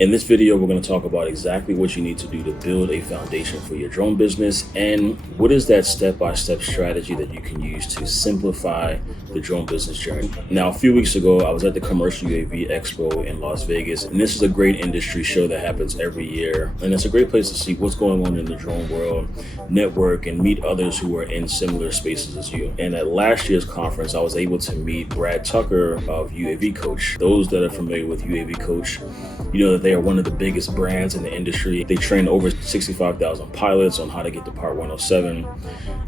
In this video, we're going to talk about exactly what you need to do to build a foundation for your drone business and what is that step-by-step strategy that you can use to simplify the drone business journey. Now, a few weeks ago, I was at the Commercial UAV Expo in Las Vegas, and this is a great industry show that happens every year. And it's a great place to see what's going on in the drone world, network, and meet others who are in similar spaces as you. And at last year's conference, I was able to meet Brad Tucker of UAV Coach. Those that are familiar with UAV Coach, you know that they are one of the biggest brands in the industry. They train over 65,000 pilots on how to get to Part 107.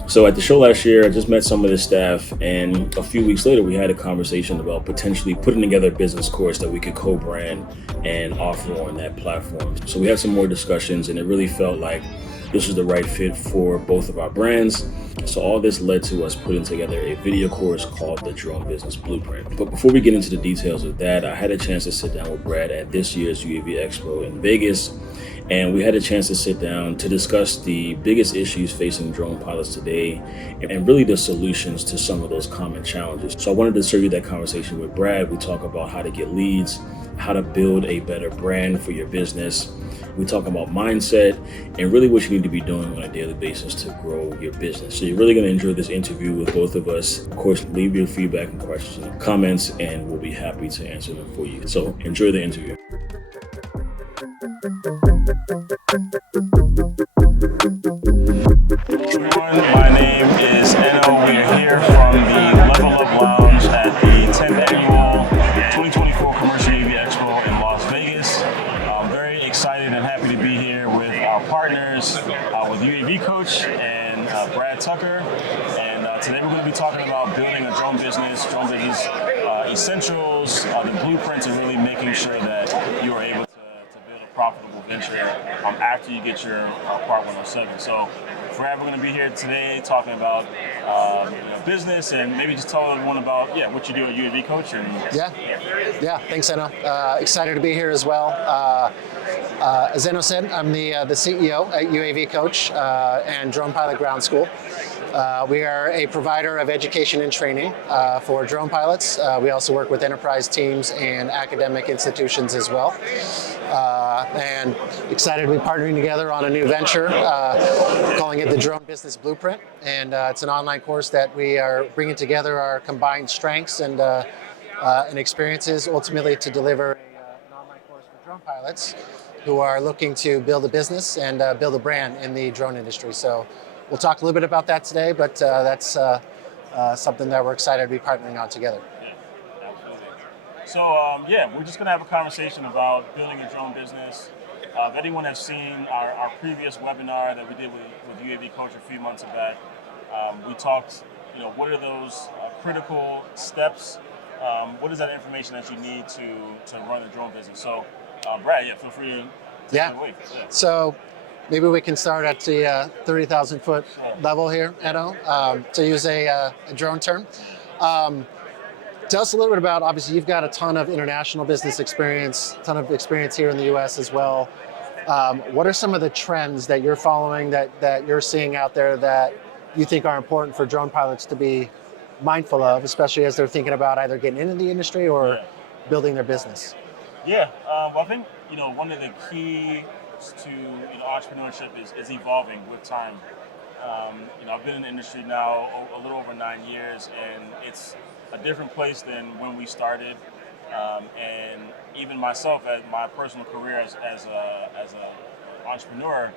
So at the show last year, I just met some of the staff, and a few weeks later, we had a conversation about potentially putting together a business course that we could co-brand and offer on that platform. So we had some more discussions, and it really felt like this was the right fit for both of our brands. So all this led to us putting together a video course called the Drone Business Blueprint. But before we get into the details of that, I had a chance to sit down with Brad at this year's UAV Expo in Vegas. And we had a chance to sit down to discuss the biggest issues facing drone pilots today and really the solutions to some of those common challenges. So I wanted to serve you that conversation with Brad. We talk about how to get leads, how to build a better brand for your business. We talk about mindset and really what you need to be doing on a daily basis to grow your business. So you're really going to enjoy this interview with both of us. Of course, leave your feedback and questions, comments, and we'll be happy to answer them for you. So enjoy the interview. Hello everyone, my name is Umoh. We are here from the Level Up Lounge at the 10th Annual 2024 Commercial UAV Expo in Las Vegas. I'm very excited and happy to be here with our partners, with UAV Coach and Brad Tucker. And today we're going to be talking about building a drone business essentials, the blueprints, and really making sure that you are able to build a profitable venture after you get your Part 107. So Brad, we're going to be here today talking about business and maybe just tell everyone about what you do at UAV Coach. And yeah. Thanks, Umoh. Excited to be here as well. As Umoh said, I'm the CEO at UAV Coach and Drone Pilot Ground School. We are a provider of education and training for drone pilots. We also work with enterprise teams and academic institutions as well. And excited to be partnering together on a new venture, calling it the Drone Business Blueprint. And it's an online course that we are bringing together our combined strengths and experiences, ultimately to deliver an online course for drone pilots who are looking to build a business and build a brand in the drone industry. So we'll talk a little bit about that today, but that's something that we're excited to be partnering on together. Yeah, absolutely. So, we're just going to have a conversation about building a drone business. If anyone has seen our previous webinar that we did with UAV Coach a few months back, we talked, what are those critical steps? What is that information that you need to run a drone business? So, Brad, feel free to take it away. So maybe we can start at the 30,000 foot level here, Umoh, to use a drone term. Tell us a little bit about, obviously you've got a ton of international business experience, ton of experience here in the US as well. What are some of the trends that you're following, that you're seeing out there that you think are important for drone pilots to be mindful of, especially as they're thinking about either getting into the industry or building their business? Well, I think, one of the keys to entrepreneurship is evolving with time. I've been in the industry now a little over 9 years, and it's a different place than when we started. And even myself, as my personal career as an entrepreneur,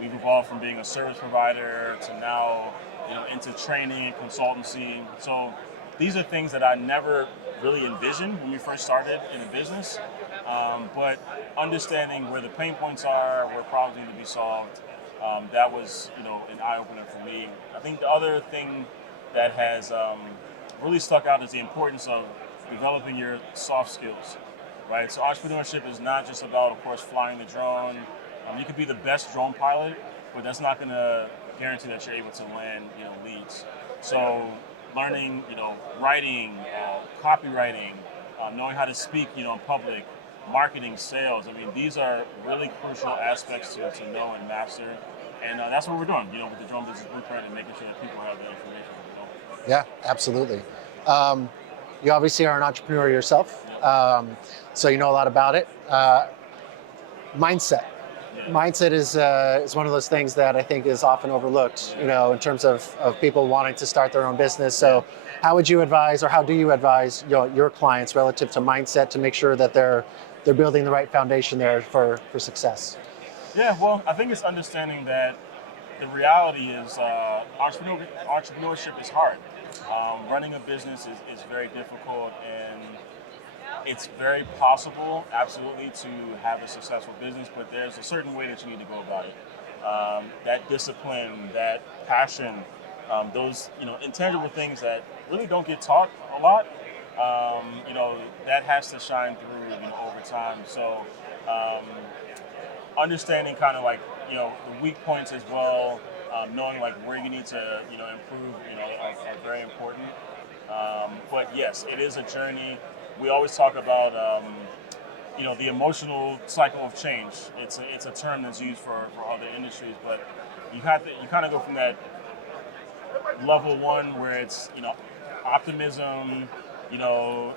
we've evolved from being a service provider to now into training and consultancy. So these are things that I never really envisioned when we first started in the business. But understanding where the pain points are, where problems need to be solved, that was an eye-opener for me. I think the other thing that has really stuck out is the importance of developing your soft skills, right? So entrepreneurship is not just about, of course, flying the drone. You could be the best drone pilot, but that's not going to guarantee that you're able to land leads. So learning writing, copywriting, knowing how to speak in public, marketing, sales. I mean, these are really crucial aspects to know and master. And that's what we're doing, with the Drone Business Blueprint and making sure that people have that information. Yeah, absolutely. You obviously are an entrepreneur yourself, so you know a lot about it. Mindset. Yeah. Mindset is one of those things that I think is often overlooked, in terms of people wanting to start their own business. So how would you advise, or how do you advise your clients relative to mindset to make sure that they're building the right foundation there for success? Yeah, well, I think it's understanding that the reality is entrepreneurship is hard. Running a business is very difficult, and it's very possible, absolutely, to have a successful business, but there's a certain way that you need to go about it. That discipline, that passion, those intangible things that really don't get taught a lot. That has to shine through over time. So um, understanding kind of like the weak points as well, knowing like where you need to improve are very important. But yes, it is a journey. We always talk about the emotional cycle of change. It's a term that's used for other industries, but you kind of go from that level one where it's optimism.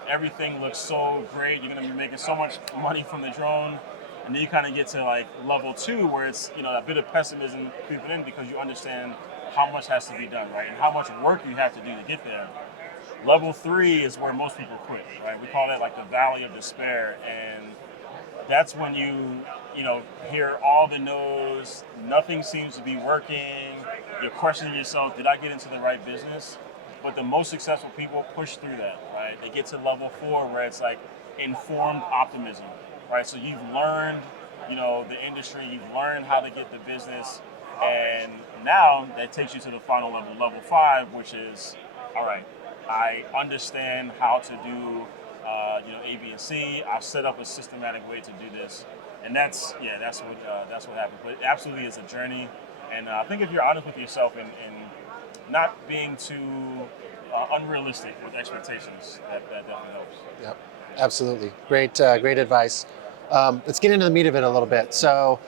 Everything looks so great. You're gonna be making so much money from the drone, and then you kind of get to like level two where it's a bit of pessimism creeping in because you understand how much has to be done, right, and how much work you have to do to get there. Level three is where most people quit, right? We call that like the valley of despair, and that's when you hear all the no's, nothing seems to be working, you're questioning yourself, did I get into the right business? But the most successful people push through that, right? They get to level four where it's like informed optimism, right? So you've learned, the industry, you've learned how to get the business, and now that takes you to the final level, level five, which is, all right, I understand how to do A, B, and C. I've set up a systematic way to do this, and that's what happened. But it absolutely is a journey, and I think if you're honest with yourself and not being too unrealistic with expectations, that definitely helps. Yep, absolutely. Great advice. Let's get into the meat of it a little bit. So,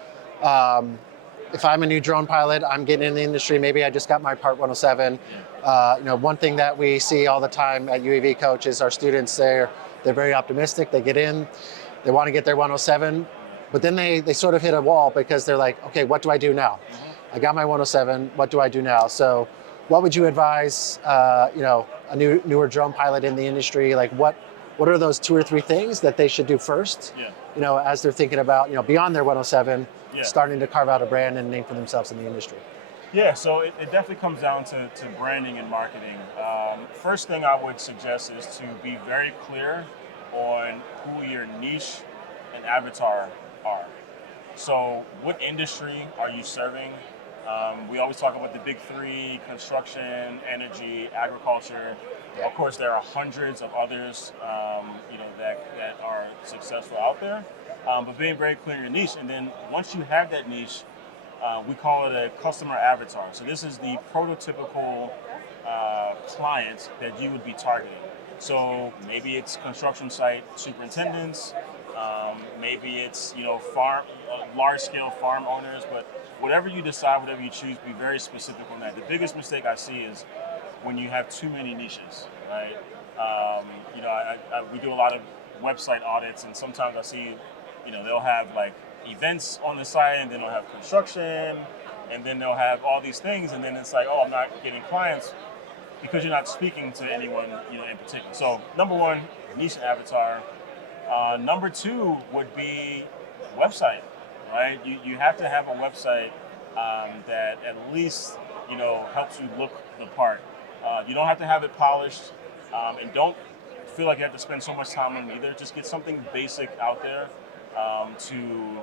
if I'm a new drone pilot, I'm getting in the industry. Maybe I just got my Part 107. One thing that we see all the time at UAV Coach is our students. They're very optimistic. They get in, they want to get their 107, but then they sort of hit a wall because they're like, okay, what do I do now? I got my 107. What do I do now? So, what would you advise? A newer drone pilot in the industry, like what are those two or three things that they should do first? As they're thinking about beyond their 107, starting to carve out a brand and name for themselves in the industry. Yeah, so it definitely comes down to branding and marketing. First thing I would suggest is to be very clear on who your niche and avatar are. So what industry are you serving? We always talk about the big three: construction, energy, agriculture. Yeah. Of course, there are hundreds of others, that are successful out there. But being very clear in your niche, and then once you have that niche, we call it a customer avatar. So this is the prototypical client that you would be targeting. So maybe it's construction site superintendents, maybe it's large scale farm owners, but whatever you decide, whatever you choose, be very specific on that. The biggest mistake I see is when you have too many niches, right? We do a lot of website audits, and sometimes I see, they'll have like events on the site, and then they'll have construction, and then they'll have all these things, and then it's like, oh, I'm not getting clients because you're not speaking to anyone, in particular. So number one, niche and avatar. Number two would be website, right? You have to have a website that at least helps you look the part. You don't have to have it polished, and don't feel like you have to spend so much time on it either. Just get something basic out there to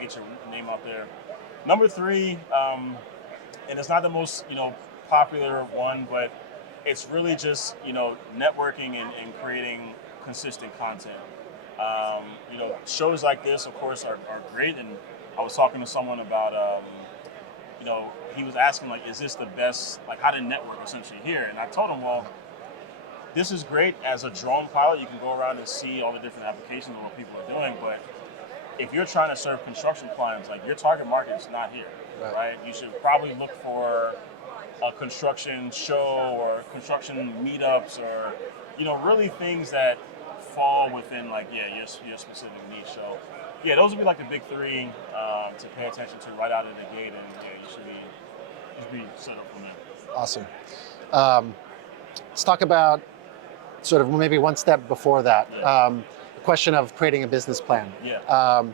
get your name out there. Number three, and it's not the most popular one, but it's really just networking and creating consistent content. Shows like this, of course, are great. And I was talking to someone about, he was asking like, is this the best, like how to network essentially here? And I told him, well, this is great as a drone pilot. You can go around and see all the different applications of what people are doing. But if you're trying to serve construction clients, like your target market is not here, right? You should probably look for a construction show or construction meetups, or really things that fall within like your specific niche. So Yeah, those would be like the big three to pay attention to right out of the gate, and yeah, you should be set up from there. Awesome. Um, let's talk about sort of maybe one step before that. Yeah. The question of creating a business plan. Yeah.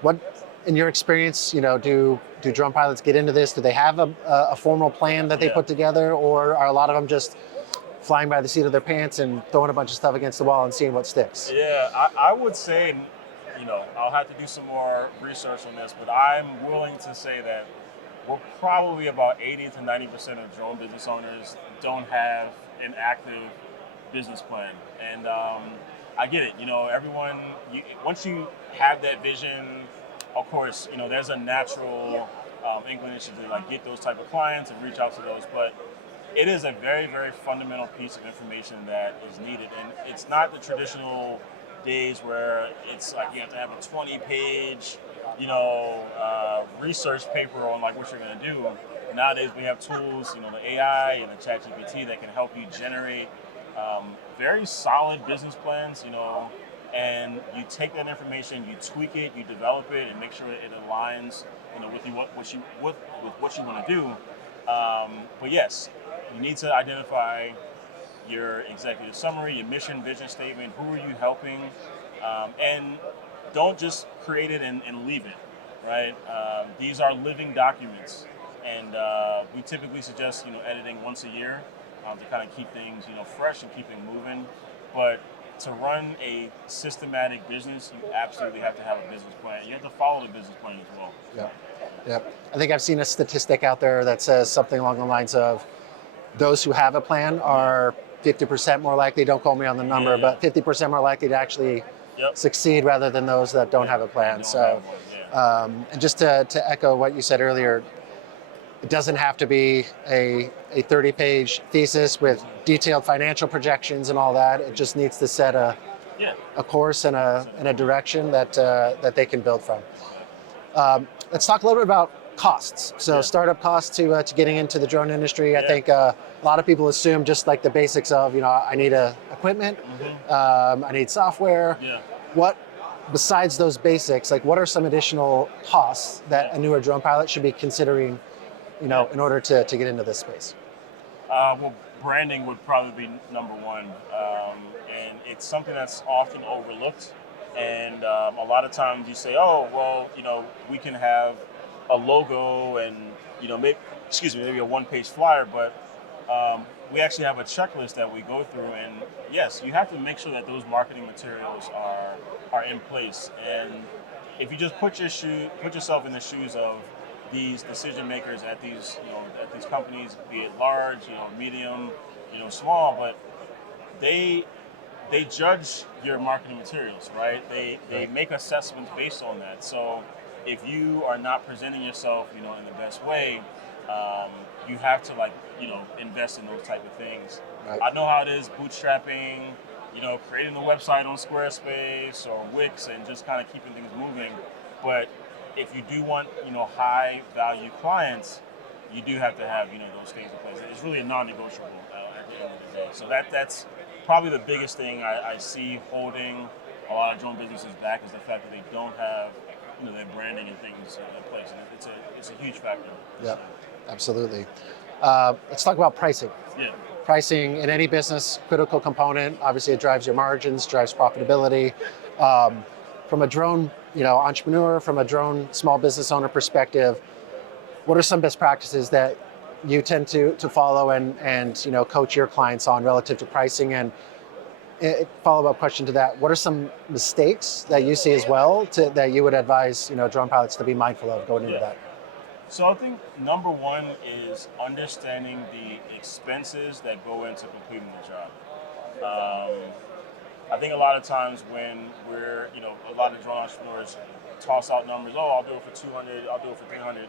What, in your experience, do drone pilots get into this? Do they have a formal plan that they Yeah. put together, or are a lot of them just flying by the seat of their pants and throwing a bunch of stuff against the wall and seeing what sticks? Yeah, I would say, I'll have to do some more research on this, but I'm willing to say that we're probably about 80 to 90% of drone business owners don't have an active business plan. And I get it, everyone, once you have that vision, of course, there's a natural inclination to like get those type of clients and reach out to those, but it is a very, very fundamental piece of information that is needed. And it's not the traditional days where it's like you have to have a 20-page, research paper on like what you're going to do. Nowadays we have tools, the AI and the ChatGPT that can help you generate very solid business plans, and you take that information, you tweak it, you develop it, and make sure it aligns, with what you want to do. But yes, you need to identify your executive summary, your mission, vision statement, who are you helping, and don't just create it and leave it, right? These are living documents, and we typically suggest, editing once a year to kind of keep things, fresh and keep things moving. But to run a systematic business, you absolutely have to have a business plan. You have to follow the business plan as well. Yeah. Yep. I think I've seen a statistic out there that says something along the lines of those who have a plan are 50% more likely, don't quote me on the number, Yeah. but 50% more likely to actually succeed rather than those that don't have a plan. So, and just to echo what you said earlier, it doesn't have to be a 30-page thesis with detailed financial projections and all that. It just needs to set a course and a direction that they can build from. Let's talk a little bit about costs. So startup costs to getting into the drone industry. I think a lot of people assume just like the basics of, I need equipment, I need software. What, besides those basics, like what are some additional costs that a newer drone pilot should be considering, in order to get into this space? Well, branding would probably be number one. And it's something that's often overlooked. And a lot of times you say, oh, well, we can have a logo and, maybe a one-page flyer, but we actually have a checklist that we go through. And yes, you have to make sure that those marketing materials are in place. And if you just put yourself in the shoes of these decision makers at these companies, be it large, medium, small, but they judge your marketing materials, right? They make assessments based on that. So if you are not presenting yourself, in the best way, you have to invest in those type of things. Right. I know how it is bootstrapping, creating a website on Squarespace or Wix and just kind of keeping things moving. But if you do want, high value clients, you do have to have, those things in place. It's really a non-negotiable at the end of the day. So that's probably the biggest thing I see holding a lot of drone businesses back is the fact that they don't have, their branding and things in place. And it's a huge factor. Yeah, absolutely. Let's talk about pricing. Yeah. Pricing in any business, critical component. Obviously, it drives your margins, drives profitability. From a drone, entrepreneur, from a drone small business owner perspective, what are some best practices that you tend to follow and coach your clients on relative to pricing? And follow-up question to that: what are some mistakes that you see as well that you would advise drone pilots to be mindful of going into that? So I think number one is understanding the expenses that go into completing the job. I think a lot of times when we're, a lot of drone entrepreneurs toss out numbers, oh, I'll do it for 200, I'll do it for 300.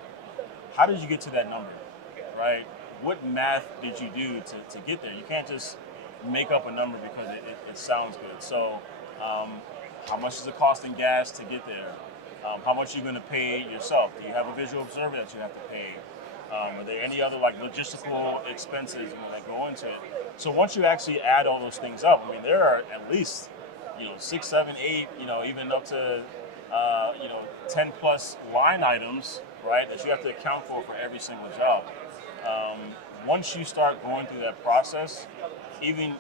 How did you get to that number, right? What math did you do to get there? You can't just make up a number because it sounds good. So how much does it cost in gas to get there? How much are you going to pay yourself? Do you have a visual observer that you have to pay? Are there any other logistical expenses that go into it? So once you actually add all those things up, there are at least 6, 7, 8, even up to 10 plus line items, right, that you have to account for every single job. Um, Once you start going through that process, even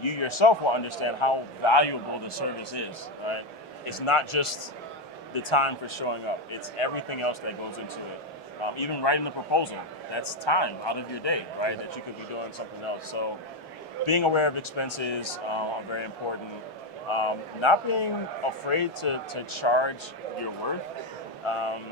you yourself will understand how valuable the service is. Right? It's not just the time for showing up; it's everything else that goes into it. Even writing a proposal, that's time out of your day, right? That you could be doing something else. So, being aware of expenses are very important. Not being afraid to charge your worth. Um,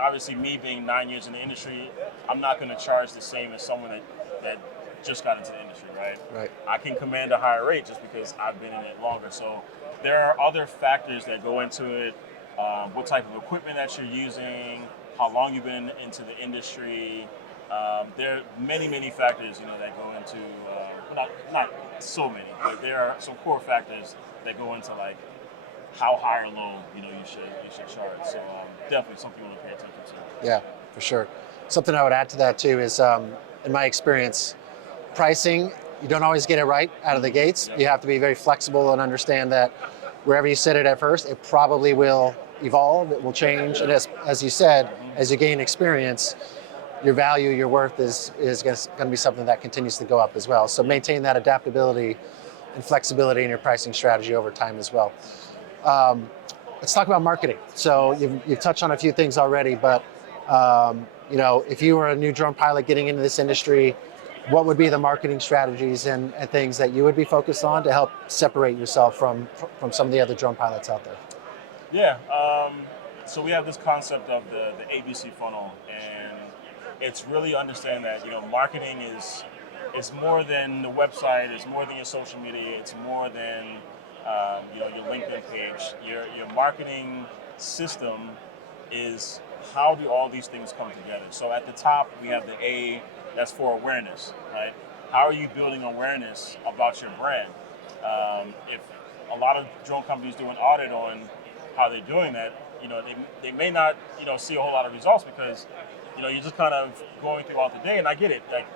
Obviously, me being 9 years in the industry, I'm not going to charge the same as someone that just got into the industry, right? Right. I can command a higher rate just because I've been in it longer. So there are other factors that go into it. What type of equipment that you're using, how long you've been into the industry. There are many factors, that go into, not so many, but there are some core factors that go into like how high or low, you should charge. So definitely something you want to pay attention to. Yeah, for sure. Something I would add to that too is, in my experience, pricing, you don't always get it right out of the gates. Yep. You have to be very flexible and understand that wherever you set it at first, it probably will evolve, it will change. And as you said, as you gain experience, your value, your worth is going to be something that continues to go up as well. So maintain that adaptability and flexibility in your pricing strategy over time as well. Let's talk about marketing. So you've touched on a few things already, but if you were a new drone pilot getting into this industry, what would be the marketing strategies and things that you would be focused on to help separate yourself from some of the other drone pilots out there? Yeah. So we have this concept of the ABC funnel, and it's really understanding that marketing is more than the website, it's more than your social media, it's more than your LinkedIn page. Your marketing system is how do all these things come together. So at the top we have the A, that's for awareness, right? How are you building awareness about your brand? If a lot of drone companies do an audit on how they're doing that, they may not see a whole lot of results because you're just kind of going throughout the day. And I get it, like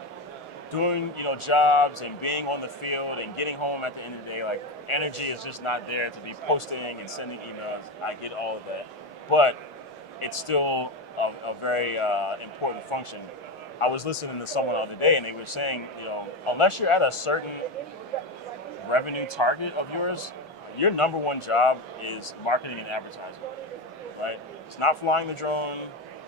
doing jobs and being on the field and getting home at the end of the day, like energy is just not there to be posting and sending emails. I get all of that, but it's still a very important function. I was listening to someone the other day, and they were saying, unless you're at a certain revenue target of yours, your number one job is marketing and advertising, right? It's not flying the drone.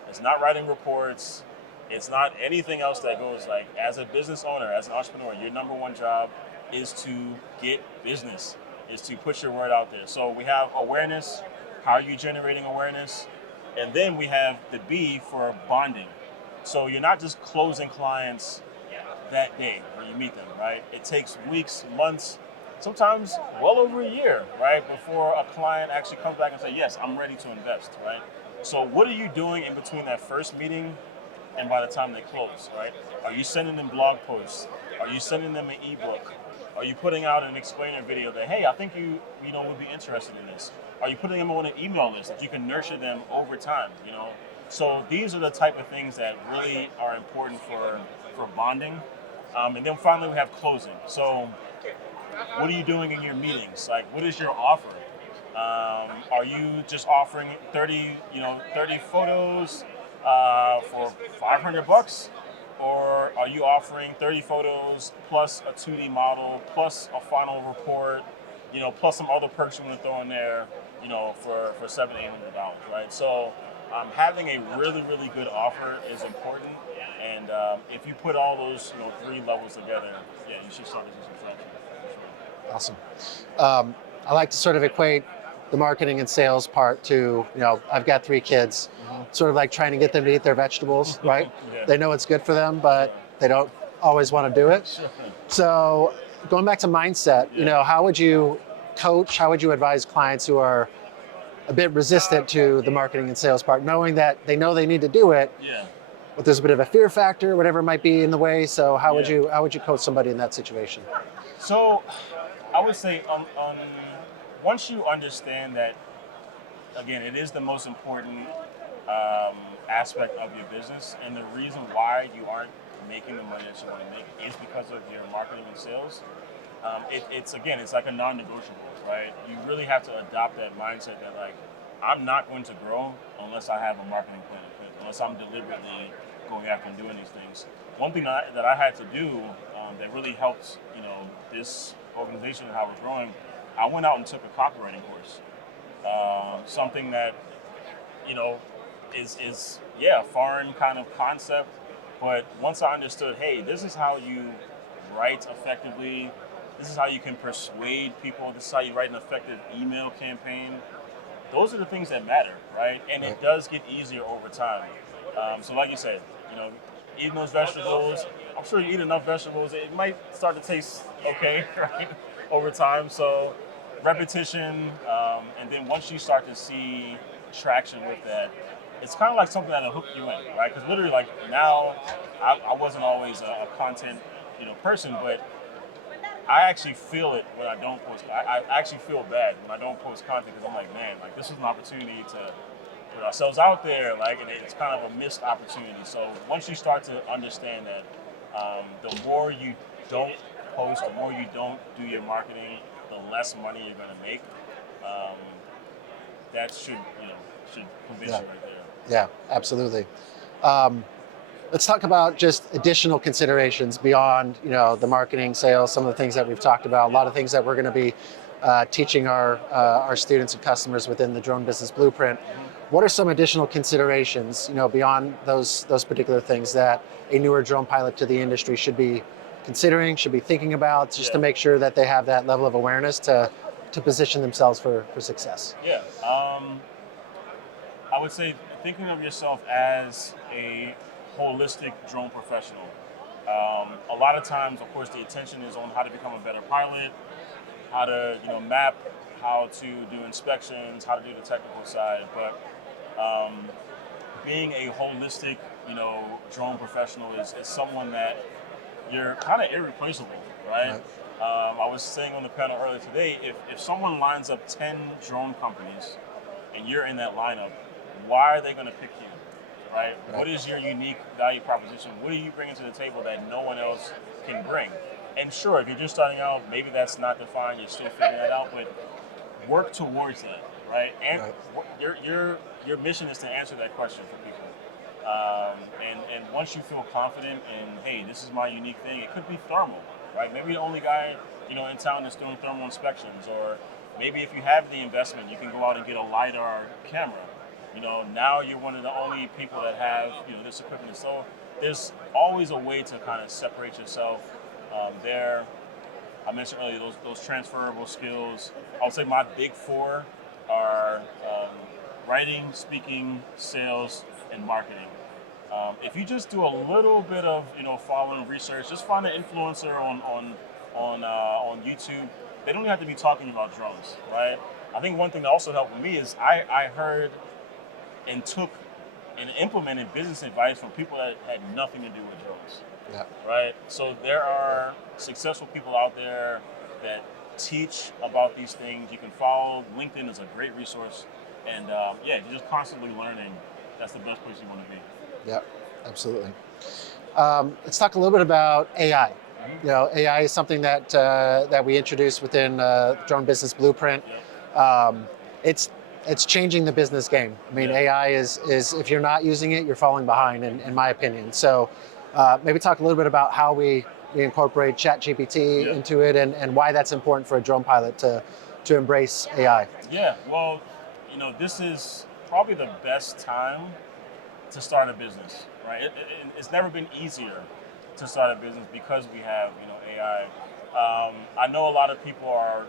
It's not writing reports. It's not anything else that goes like, as a business owner, as an entrepreneur, your number one job is to get business, is to put your word out there. So we have awareness. How are you generating awareness? And then we have the B for bonding. So you're not just closing clients that day when you meet them, right? It takes weeks, months, sometimes well over a year, right, before a client actually comes back and says, yes, I'm ready to invest, right? So what are you doing in between that first meeting and by the time they close, right? Are you sending them blog posts? Are you sending them an ebook? Are you putting out an explainer video that, hey, I think you would be interested in this? Are you putting them on an email list that you can nurture them over time, So these are the type of things that really are important for bonding. And then finally we have closing. So what are you doing in your meetings? Like, what is your offer? Are you just offering 30 photos for $500? Or are you offering 30 photos plus a 2D model, plus a final report, plus some other perks you want to throw in there, for $700-800, right? So having a really, really good offer is important. And if you put all those, three levels together, yeah, you should start to see some traction. Awesome. I like to sort of equate the marketing and sales part to, I've got 3 kids, sort of like trying to get them to eat their vegetables, right? Yeah. They know it's good for them, but they don't always want to do it. Sure. So going back to mindset, how would you coach, how would you advise clients who are a bit resistant to the marketing and sales part, knowing that they know they need to do it, Yeah. but there's a bit of a fear factor, whatever it might be in the way. So how would you coach somebody in that situation? So I would say once you understand that, again, it is the most important aspect of your business, and the reason why you aren't making the money that you want to make is because of your marketing and sales. It's like a non-negotiable, right? You really have to adopt that mindset that, like, I'm not going to grow unless I have a marketing plan in place, unless I'm deliberately going after and doing these things. One thing that I had to do that really helped, this organization and how we're growing, I went out and took a copywriting course. Something that, you know, is a foreign kind of concept, but once I understood, hey, this is how you write effectively. This is how you can persuade people. This is how you write an effective email campaign. Those are the things that matter, right? And it does get easier over time. So like you said, eating those vegetables, I'm sure you eat enough vegetables, it might start to taste okay, right, over time. So repetition, and then once you start to see traction with that, it's kind of like something that'll hook you in, right? Because literally, like now, I wasn't always a content, person, but I actually feel it when I don't post. I actually feel bad when I don't post content because I'm like, man, like this is an opportunity to put ourselves out there, like, and it's kind of a missed opportunity. So once you start to understand that, the more you don't post, the more you don't do your marketing, the less money you're going to make. Um, that should convince you right there. Yeah, absolutely. Um, let's talk about just additional considerations beyond, the marketing, sales, some of the things that we've talked about. A lot of things that we're going to be teaching our students and customers within the Drone Business Blueprint. What are some additional considerations, beyond those particular things that a newer drone pilot to the industry should be considering, should be thinking about, just to make sure that they have that level of awareness to position themselves for success? Yeah. I would say thinking of yourself as a holistic drone professional. A lot of times, of course, the attention is on how to become a better pilot, how to map, how to do inspections, how to do the technical side. But being a holistic, drone professional is someone that you're kind of irreplaceable, right? I was saying on the panel earlier today, if someone lines up 10 drone companies and you're in that lineup, why are they going to pick you, right? What is your unique value proposition? What are you bringing to the table that no one else can bring? And sure, if you're just starting out, maybe that's not defined, you're still figuring that out, but work towards that, right? And your mission is to answer that question for people. And once you feel confident in, hey, this is my unique thing, it could be thermal, right? Maybe the only guy, in town that's doing thermal inspections, or maybe if you have the investment, you can go out and get a LiDAR camera. Now you're one of the only people that have, this equipment. So there's always a way to kind of separate yourself there. I mentioned earlier those transferable skills. I would say my big four are writing, speaking, sales, and marketing. If you just do a little bit of following research, just find an influencer on YouTube. They don't have to be talking about drones, right? I think one thing that also helped me is I heard and took and implemented business advice from people that had nothing to do with drones. Yeah. Right? So there are successful people out there that teach about these things. You can follow. LinkedIn is a great resource. And you're just constantly learning. That's the best place you want to be. Yeah, absolutely. Let's talk a little bit about AI. AI is something that we introduced within Drone Business Blueprint. It's changing the business game. I mean, AI is if you're not using it, you're falling behind, in my opinion. So maybe talk a little bit about how we incorporate ChatGPT into it, and why that's important for a drone pilot to embrace AI. Yeah, well, this is probably the best time to start a business, right? It's never been easier to start a business because we have, AI. I know a lot of people are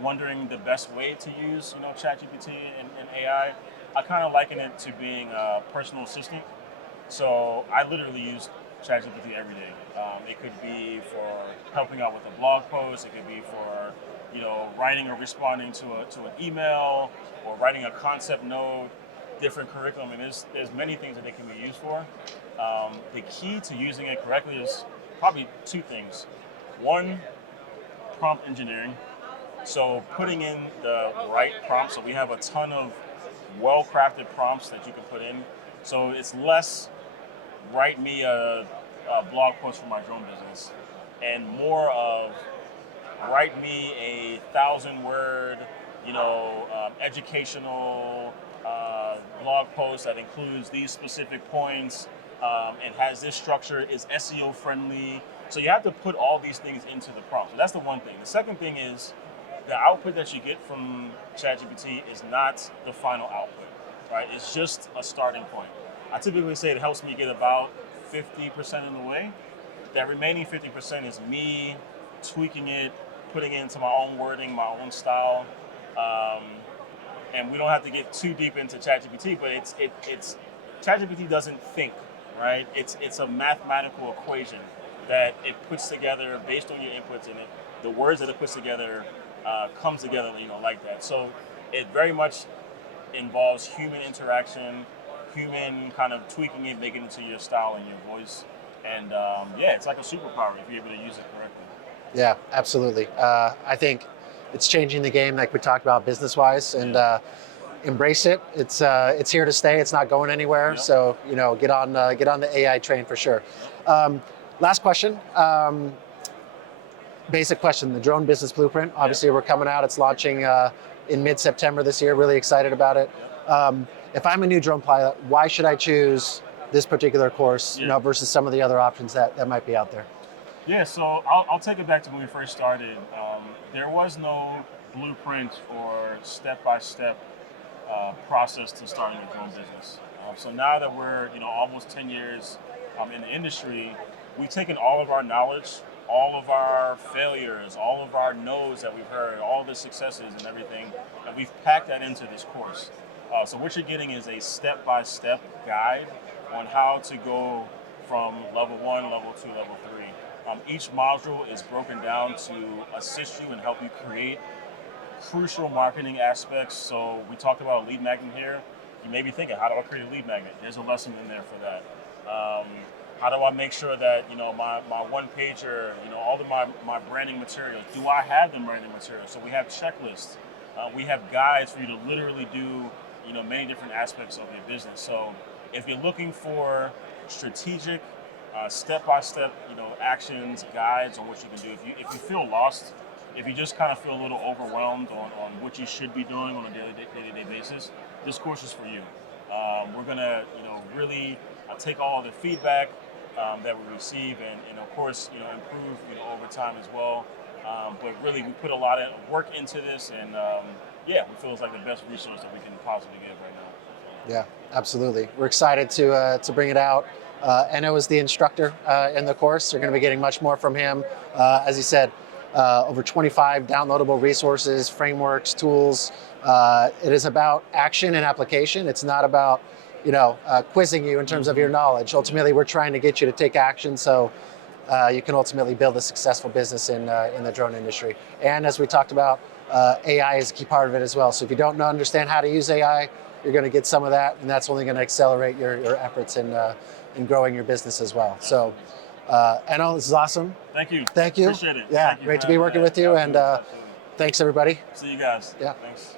wondering the best way to use, ChatGPT and AI. I kind of liken it to being a personal assistant. So I literally use ChatGPT every day. It could be for helping out with a blog post. It could be for, writing or responding to an email, or writing a concept note, different curriculum. And there's many things that it can be used for. The key to using it correctly is probably two things. One, prompt engineering. So putting in the right prompts. So we have a ton of well-crafted prompts that you can put in. So it's less write me a blog post for my drone business, and more of write me a 1,000-word educational blog post that includes these specific points and has this structure, is SEO friendly. So you have to put all these things into the prompt. So that's the one thing. The second thing is the output that you get from ChatGPT is not the final output, right? It's just a starting point. I typically say it helps me get about 50% of the way. That remaining 50% is me tweaking it, putting it into my own wording, my own style. And we don't have to get too deep into ChatGPT, but it's ChatGPT doesn't think, right? It's a mathematical equation that it puts together based on your inputs, and the words that it puts together comes together, like that. So it very much involves human interaction, human kind of tweaking it, making it to your style and your voice. And it's like a superpower if you're able to use it correctly. Yeah, absolutely. I think it's changing the game, like we talked about, business-wise, and embrace it. It's here to stay. It's not going anywhere. Yeah. So get on the AI train for sure. Last question. Basic question: the drone business blueprint. Obviously, we're coming out. It's launching in mid-September this year. Really excited about it. If I'm a new drone pilot, why should I choose this particular course, versus some of the other options that might be out there? Yeah, so I'll take it back to when we first started. There was no blueprint or step-by-step process to starting a drone business. So now that we're almost 10 years in the industry, we've taken all of our knowledge, all of our failures, all of our no's that we've heard, all the successes and everything, and we've packed that into this course. So what you're getting is a step-by-step guide on how to go from level 1, level 2, level 3. Each module is broken down to assist you and help you create crucial marketing aspects. So we talked about a lead magnet here. You may be thinking, how do I create a lead magnet? There's a lesson in there for that. How do I make sure that my one pager, all of my branding materials, do I have the branding materials? So we have checklists. We have guides for you to literally do many different aspects of your business. So if you're looking for strategic step-by-step actions, guides on what you can do, if you feel lost, if you just kind of feel a little overwhelmed on what you should be doing on a day-to-day basis, this course is for you. We're gonna really take all of the feedback that we receive and of course improve over time as well. But really, we put a lot of work into this, and we feel it's like the best resource that we can possibly give right now. Yeah, absolutely. We're excited to bring it out. Enno is the instructor in the course. You're going to be getting much more from him. As he said, over 25 downloadable resources, frameworks, tools. It is about action and application. It's not about quizzing you in terms of your knowledge. Ultimately, we're trying to get you to take action so you can ultimately build a successful business in the drone industry. And as we talked about, AI is a key part of it as well. So if you don't understand how to use AI, you're going to get some of that, and that's only going to accelerate your efforts in growing your business as well. So, Enno, this is awesome. Thank you. Thank you. Appreciate it. Yeah, great to be working with you, and thanks everybody. See you guys. Yeah. Thanks.